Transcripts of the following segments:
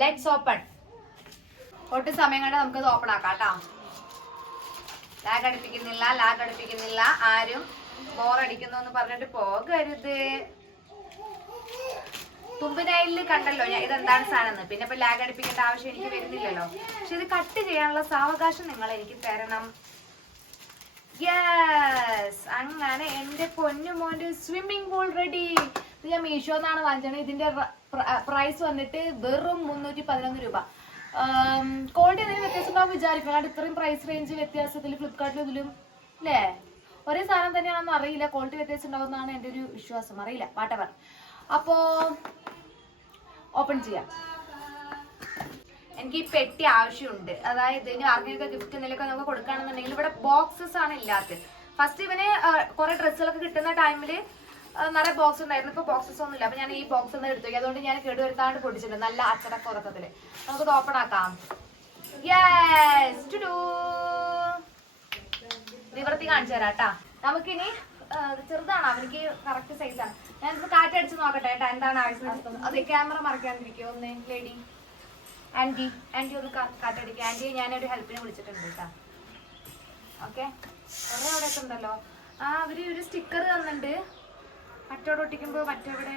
Let's open ഒട്ടും സമയം കണ്ട് നമുക്കത് ഓപ്പൺ ആക്കാം കേട്ടോ ലാഗ് അടുപ്പിക്കുന്നില്ല ലാഗ് അടുപ്പിക്കുന്നില്ല. ആരും ബോറടിക്കുന്നു എന്ന് പറഞ്ഞിട്ട് പോകരുത്. തുമ്പിനയിൽ കണ്ടല്ലോ ഞാൻ. ഇതെന്താണ് സാധനം. പിന്നെ ഇപ്പൊ ലാഗ് അടിപ്പിക്കേണ്ട ആവശ്യം എനിക്ക് വരുന്നില്ലല്ലോ. പക്ഷെ ഇത് കട്ട് ചെയ്യാനുള്ള സാവകാശം നിങ്ങൾ എനിക്ക് തരണം. യെസ് അങ്ങനെ എന്റെ പൊന്നുമോന്റെ സ്വിമ്മിംഗ് പൂൾ റെഡി ഇത് ഞാൻ മീഷോ എന്നാണ് വാങ്ങിച്ചത്. ഇതിന്റെ പ്രൈസ് വന്നിട്ട് വെറും മുന്നൂറ്റി പതിനൊന്ന് രൂപ ക്വാളിറ്റി എന്തെങ്കിലും വ്യത്യാസം ഉണ്ടാവും വിചാരിക്കണം. കാരണം ഇത്രയും പ്രൈസ് റേഞ്ച് വ്യത്യാസത്തിൽ ഫ്ലിപ്കാർട്ടിലും ഇതിലും അല്ലേ ഒരേ സാധനം തന്നെയാണെന്ന് അറിയില്ല. ക്വാളിറ്റി വ്യത്യാസം ഉണ്ടാവുമെന്നാണ് എന്റെ ഒരു വിശ്വാസം. അറിയില്ല. വാട്ടവർ അപ്പോ ഓപ്പൺ ചെയ്യാം. എനിക്ക് ഈ പെട്ടി ആവശ്യമുണ്ട്. അതായത് ഇനി ആർക്കെങ്കിലും ഗിഫ്റ്റ് എന്തെങ്കിലുമൊക്കെ നമുക്ക് കൊടുക്കുകയാണെന്നുണ്ടെങ്കിൽ ഇവിടെ ബോക്സസ് ആണ് ഇല്ലാത്തത്. ഫസ്റ്റ് ഇവന് കുറെ ഡ്രസ്സുകളൊക്കെ കിട്ടുന്ന ടൈമിൽ നിറയെ ബോക്സ് ഉണ്ടായിരുന്നു. ഇപ്പൊ ബോക്സസ് ഒന്നും ഇല്ല അപ്പൊ ഞാൻ ഈ ബോക്സ് ഒന്ന് എടുത്തു അതുകൊണ്ട് ഞാൻ കേടുവരുത്താണ്ട് പൊടിച്ചിട്ടുണ്ട് നല്ല അച്ചടക്ക ഉറക്കത്തിൽ. നമുക്കത് ഓപ്പൺ ആക്കാം. യെസ് നിവർത്തി കാണിച്ചു തരാം കേട്ടാ നമുക്കിനി ചെറുതാണ്? അവനിക്ക് കറക്റ്റ് സൈസ് ആണ്. ഞാനിത് കാറ്റടിച്ച് നോക്കട്ടെ കേട്ടാ എന്താണ് ആവശ്യം അത് ക്യാമറ മറക്കാതിരിക്കോ ഒന്ന് ലേഡി ആന്റി ആന്റി ഒന്ന് കാറ്റടിക്കുക ആന്റിയെ ഞാനൊരു ഹെൽപ്പിനെ വിളിച്ചിട്ടുണ്ട് കേട്ടാ ഓക്കെ കുറെ അവിടെ ഉണ്ടല്ലോ ആ അവർ ഒരു സ്റ്റിക്കർ തന്നിട്ടുണ്ട് മറ്റോടെ ഒട്ടിക്കുമ്പോൾ മറ്റെവിടെ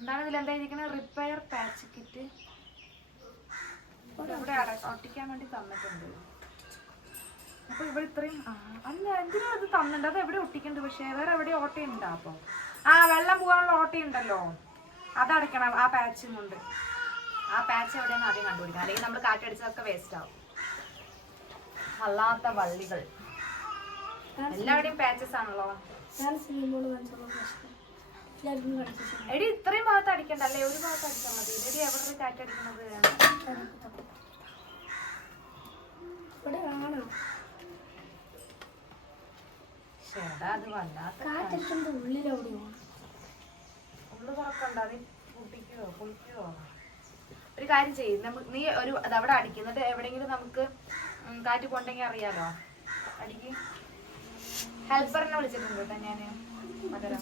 എന്താണ് ഇതിൽ എന്താ ഇരിക്കുന്നത് റിപ്പയർ പാച്ച് കിറ്റ് ഇവിടെ ഒട്ടിക്കാൻ വേണ്ടി തന്നിട്ടുണ്ട്. അപ്പൊ ഇവിടെ ഇത്രയും അല്ല എന്തിനാ അത് തന്നിട്ടുണ്ട് അത് എവിടെ ഒട്ടിക്കുന്നുണ്ട് പക്ഷേ വേറെ എവിടെ ഓട്ടയുണ്ടോ അപ്പൊ? ആ വെള്ളം പോകാനുള്ള ഓട്ടയുണ്ടല്ലോ. അതടയ്ക്കണം ആ പാച്ചും കൊണ്ട് ആ പാച്ച് എവിടെയാണ് ആദ്യം കണ്ടുപിടിക്കണം. അല്ലെങ്കിൽ നമ്മൾ കാറ്റടിച്ചതൊക്കെ വേസ്റ്റ് ആവും. അല്ലാത്ത വള്ളികൾ. എല്ലാവരുടെയും പാച്ചസ് ആണല്ലോ. എടി ഇത്രയും ഭാഗത്ത് അടിക്കണ്ട. അല്ലേ? ഒരു ഭാഗത്ത് അടിച്ചാൽ മതി. എടി എവിടെ ഇവിടെ കാണാം കാറ്റടിക്കുന്നത് ഉള്ളു തുറക്കണ്ട. അത് പൊട്ടിക്കോ പൊളിക്കോ ഒരു കാര്യം ചെയ്യും. നമുക്ക് നീ ഒരു അത് അവിടെ അടിക്കുന്നിട്ട് എവിടെയെങ്കിലും നമുക്ക് കാറ്റ് പോണ്ടെങ്കിൽ അറിയാലോ. അടിക്ക്. ഹെൽപ്പറിനെ വിളിച്ചിട്ടുണ്ട് കേട്ടോ മധുര.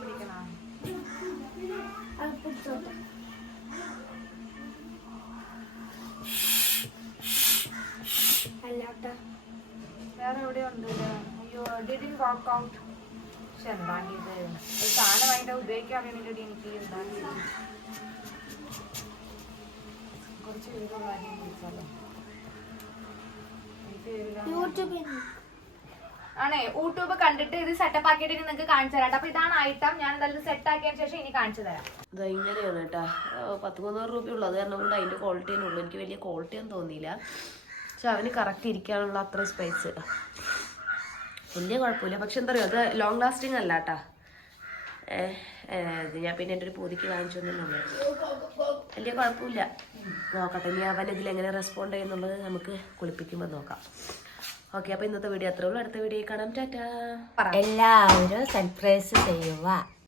പിടിക്കണോ? അല്ലാട്ട വേറെ എവിടെയോ ഉണ്ട്. അയ്യോ ഡിഡിൻ വർക്ക് ഔട്ട് പക്ഷെ എന്താണ് ഇത്? ഒരു സാധനം അതിന്റെ ഉപയോഗിക്കാൻ വേണ്ടി എനിക്ക് എന്താണ് ഇത്? കുറച്ച് വേറെ കാര്യം ചോദിച്ചാലോ എനിക്ക്. യൂട്യൂബിൽ ആണേ യൂട്യൂബ് കണ്ടിട്ട് ഇത് സെറ്റപ്പ് ആക്കിയിട്ട് ഇനി നിങ്ങൾക്ക് കാണിച്ചു തരാം അപ്പൊ ഇതാണ് ഐറ്റം ഞാൻ എന്തായാലും സെറ്റ് ആക്കിയ ശേഷം ഇനി കാണിച്ചു തരാം. ഇത് ഇങ്ങനെയാണ് കേട്ടോ. പത്ത് മുന്നൂറ് രൂപ ഉള്ളൂ. അത് കാരണം കൊണ്ട് അതിന്റെ ക്വാളിറ്റി തന്നെ ഉള്ളൂ. എനിക്ക് വലിയ ക്വാളിറ്റി ഒന്നും തോന്നിയില്ല. പക്ഷെ അവന് കറക്റ്റ് ഇരിക്കാനുള്ള അത്ര സ്പേസ് വലിയ കുഴപ്പമില്ല. പക്ഷെ എന്താ പറയുക അത് ലോങ് ലാസ്റ്റിംഗ് അല്ല കേട്ടാ. ഇത് ഞാൻ പിന്നെ എന്റെ ഒരു പൂതിക്ക് വാങ്ങിച്ചു തന്നെയുള്ളു വലിയ കുഴപ്പമില്ല. നോക്കട്ടെ ഇനി അവൻ ഇതിൽ എങ്ങനെ റെസ്പോണ്ട് ചെയ്യുന്നുള്ളത് നമുക്ക് കുളിപ്പിക്കുമ്പോൾ നോക്കാം. ഓക്കെ അപ്പൊ ഇന്നത്തെ വീഡിയോ അത്രേ ഉള്ളൂ. അടുത്ത വീഡിയോ കാണാം. ടാറ്റാ. എല്ലാവരും സർപ്രൈസ് ചെയ്യുക.